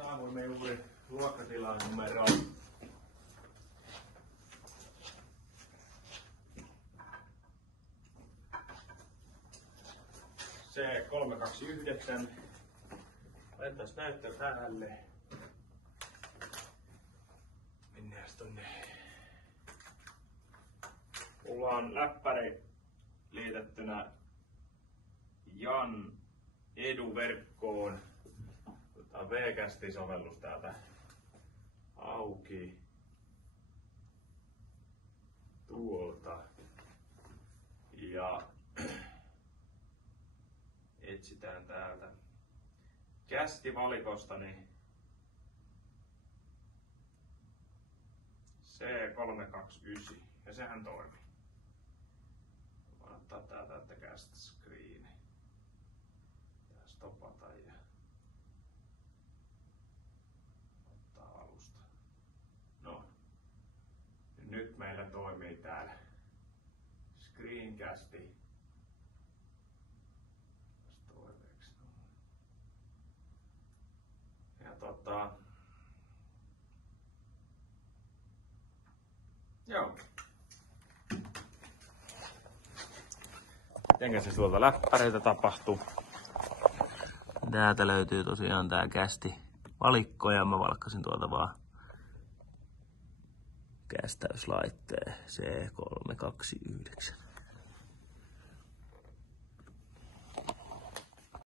Saavuimme juuri luokkatilaan numero C329. Laitetaan näyttö päälle. Mennään tonne. Mulla on läppäri liitettynä Jan Edu-verkkoon. Otetaan V-Cast-sovellus täältä auki. Tuolta. Ja etsitään täältä Cast-valikosta niin C329 ja sehän toimii. Voin ottaa täältä, että Cast Screen. Ja stopata ja ottaa alusta. No. Nyt meillä toimii täällä Screencasti. Ja joo. Mitenkä se tuolta läppäreitä tapahtuu? Täältä löytyy tosiaan tää Cast-valikko ja mä valkkasin tuolta vaan kästäyslaitteen C329.